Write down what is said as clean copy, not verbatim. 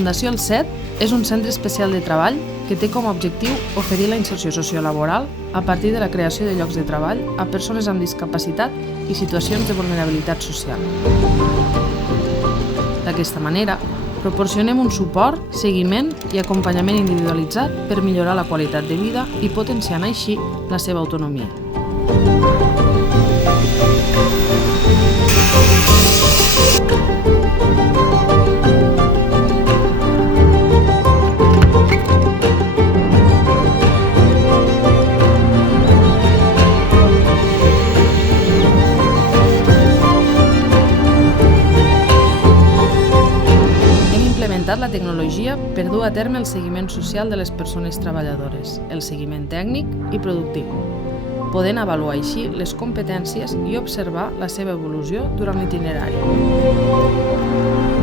Fundació El CET és un centre especial de treball que té com a objectiu oferir la inserció sociolaboral a partir de la creació de llocs de treball a persones amb discapacitat i situacions de vulnerabilitat social. D'aquesta manera, proporcionem un suport, seguiment i acompanyament individualitzat per millorar la qualitat de vida i potenciant així la seva autonomia. La tecnologia per dur a terme el seguiment social de les persones treballadores, el seguiment tècnic i productiu, podent avaluar així les competències i observar la seva evolució durant l'itinerari.